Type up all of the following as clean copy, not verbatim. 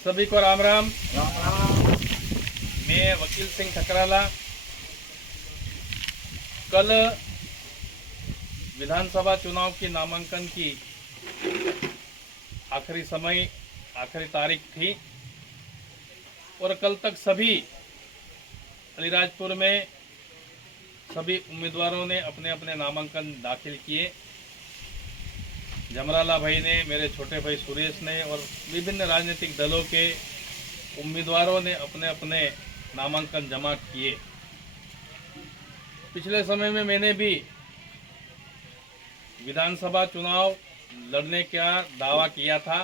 सभी को राम राम। राम राम। मैं वकील सिंह ठकराला। कल विधानसभा चुनाव की नामांकन की आखिरी तारीख थी और कल तक सभी अलीराजपुर में सभी उम्मीदवारों ने अपने अपने नामांकन दाखिल किए। जमराला भाई ने, मेरे छोटे भाई सुरेश ने और विभिन्न राजनीतिक दलों के उम्मीदवारों ने अपने अपने नामांकन जमा किए। पिछले समय में मैंने भी विधानसभा चुनाव लड़ने का दावा किया था,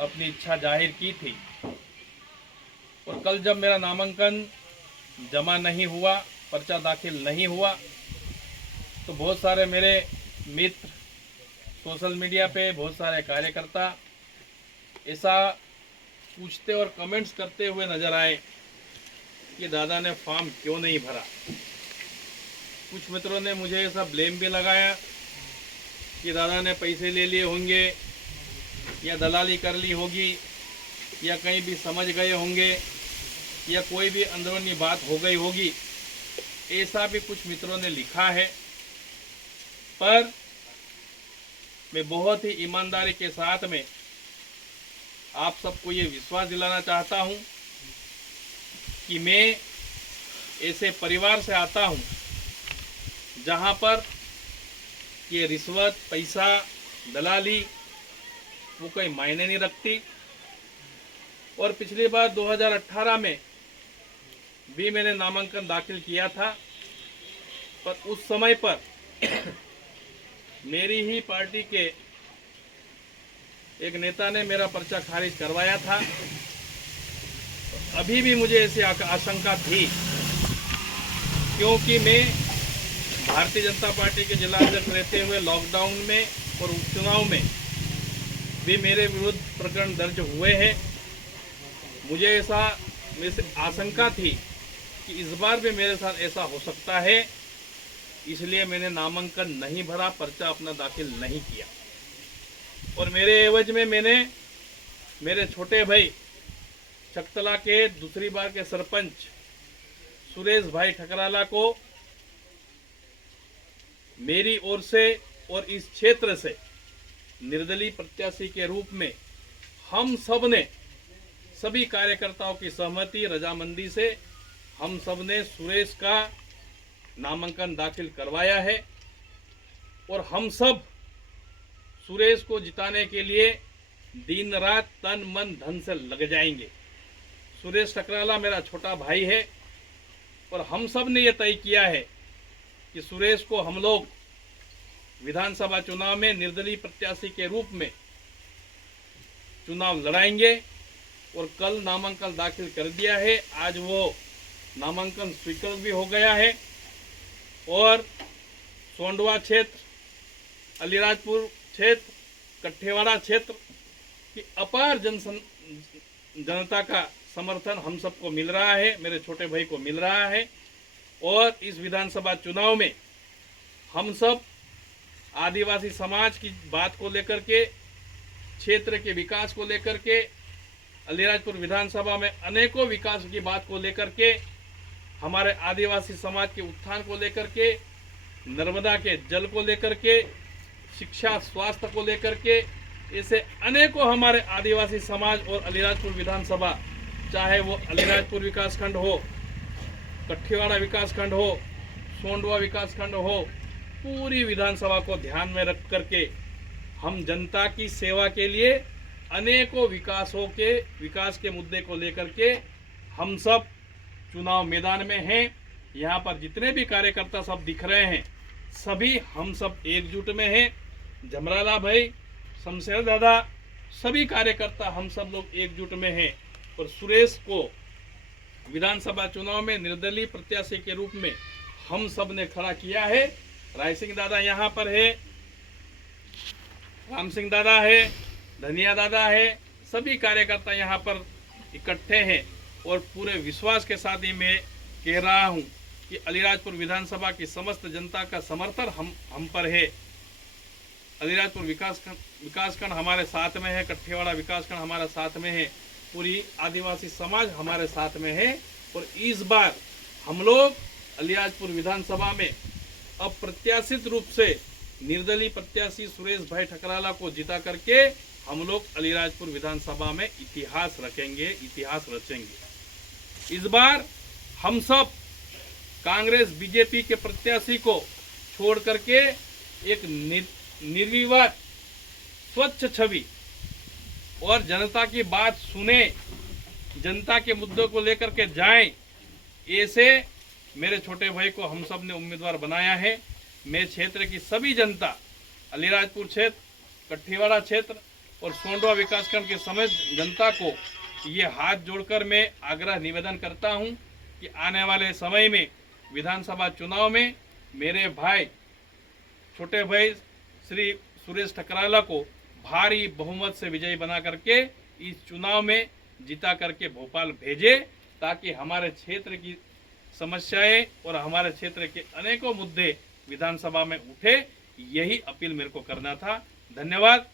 अपनी इच्छा जाहिर की थी और कल जब मेरा नामांकन जमा नहीं हुआ, पर्चा दाखिल नहीं हुआ, तो बहुत सारे मेरे मित्र, सोशल मीडिया पे बहुत सारे कार्यकर्ता ऐसा पूछते और कमेंट्स करते हुए नज़र आए कि दादा ने फॉर्म क्यों नहीं भरा। कुछ मित्रों ने मुझे ऐसा ब्लेम भी लगाया कि दादा ने पैसे ले लिए होंगे या दलाली कर ली होगी या कहीं भी समझ गए होंगे या कोई भी अंदरूनी बात हो गई होगी, ऐसा भी कुछ मित्रों ने लिखा है। पर मैं बहुत ही ईमानदारी के साथ में आप सबको ये विश्वास दिलाना चाहता हूँ कि मैं ऐसे परिवार से आता हूँ जहाँ पर ये रिश्वत, पैसा, दलाली वो कोई मायने नहीं रखती। और पिछली बार 2018 में भी मैंने नामांकन दाखिल किया था, पर उस समय पर मेरी ही पार्टी के एक नेता ने मेरा पर्चा खारिज करवाया था। अभी भी मुझे ऐसी आशंका थी, क्योंकि मैं भारतीय जनता पार्टी के जिला अध्यक्ष रहते हुए लॉकडाउन में और उपचुनाव में भी मेरे विरुद्ध प्रकरण दर्ज हुए हैं। मुझे ऐसा आशंका थी कि इस बार भी मेरे साथ ऐसा हो सकता है, इसलिए मैंने नामांकन नहीं भरा, पर्चा अपना दाखिल नहीं किया। और मेरे एवज में मैंने मेरे छोटे भाई चकतला के दूसरी बार के सरपंच सुरेश भाई ठकराला को मेरी ओर से और इस क्षेत्र से निर्दलीय प्रत्याशी के रूप में हम सब ने, सभी कार्यकर्ताओं की सहमति, रजामंदी से हम सब ने सुरेश का नामांकन दाखिल करवाया है और हम सब सुरेश को जिताने के लिए दिन रात तन मन धन से लग जाएंगे। सुरेश ठकराला मेरा छोटा भाई है और हम सब ने यह तय किया है कि सुरेश को हम लोग विधानसभा चुनाव में निर्दलीय प्रत्याशी के रूप में चुनाव लड़ाएंगे। और कल नामांकन दाखिल कर दिया है, आज वो नामांकन स्वीकृत भी हो गया है और सोंडवा क्षेत्र, अलीराजपुर क्षेत्र, कट्ठेवाड़ा क्षेत्र की अपार जनता का समर्थन हम सबको मिल रहा है, मेरे छोटे भाई को मिल रहा है। और इस विधानसभा चुनाव में हम सब आदिवासी समाज की बात को लेकर के, क्षेत्र के विकास को लेकर के, अलीराजपुर विधानसभा में अनेकों विकास की बात को लेकर के, हमारे आदिवासी समाज के उत्थान को लेकर के, नर्मदा के जल को लेकर के, शिक्षा, स्वास्थ्य को लेकर के, ऐसे अनेकों हमारे आदिवासी समाज और अलीराजपुर विधानसभा, चाहे वो अलीराजपुर विकासखंड हो, कट्ठेवाड़ा विकासखंड हो, सोंडवा विकासखंड हो, पूरी विधानसभा को ध्यान में रख करके हम जनता की सेवा के लिए अनेकों विकास के मुद्दे को लेकर के हम सब चुनाव मैदान में हैं। यहाँ पर जितने भी कार्यकर्ता सब दिख रहे हैं, सभी हम सब एकजुट में हैं। जमराला भाई, शमशेर दादा, सभी कार्यकर्ता हम सब लोग एकजुट में हैं और सुरेश को विधानसभा चुनाव में निर्दलीय प्रत्याशी के रूप में हम सब ने खड़ा किया है। राय सिंह दादा यहाँ पर है, राम सिंह दादा है, धनिया दादा है, सभी कार्यकर्ता यहाँ पर इकट्ठे हैं और पूरे विश्वास के साथ ही मैं कह रहा हूँ कि अलीराजपुर विधानसभा की समस्त जनता का समर्थन हम पर है। अलीराजपुर विकासखंड हमारे साथ में है, कट्ठेवाड़ा विकासखंड हमारे साथ में है पूरी आदिवासी समाज हमारे साथ में है। और इस बार हम लोग अलियाजपुर विधानसभा में अप्रत्याशित रूप से निर्दलीय प्रत्याशी सुरेश भाई ठकराला को जिता करके हम लोग अलीराजपुर विधानसभा में इतिहास रखेंगे, इतिहास रचेंगे। इस बार हम सब कांग्रेस बीजेपी के प्रत्याशी को छोड़ करके एक निर्विवाद स्वच्छ छवि और जनता की बात सुने, जनता के मुद्दों को लेकर के जाएं, ऐसे मेरे छोटे भाई को हम सब ने उम्मीदवार बनाया है। मैं क्षेत्र की सभी जनता, अलीराजपुर क्षेत्र, कठीवाड़ा क्षेत्र और सोंडवा विकासखंड के समेत जनता को ये हाथ जोड़कर मैं आग्रह निवेदन करता हूं कि आने वाले समय में विधानसभा चुनाव में मेरे भाई, छोटे भाई श्री सुरेश ठकराला को भारी बहुमत से विजयी बना करके इस चुनाव में जिता करके भोपाल भेजे, ताकि हमारे क्षेत्र की समस्याएं और हमारे क्षेत्र के अनेकों मुद्दे विधानसभा में उठे। यही अपील मेरे को करना था। धन्यवाद।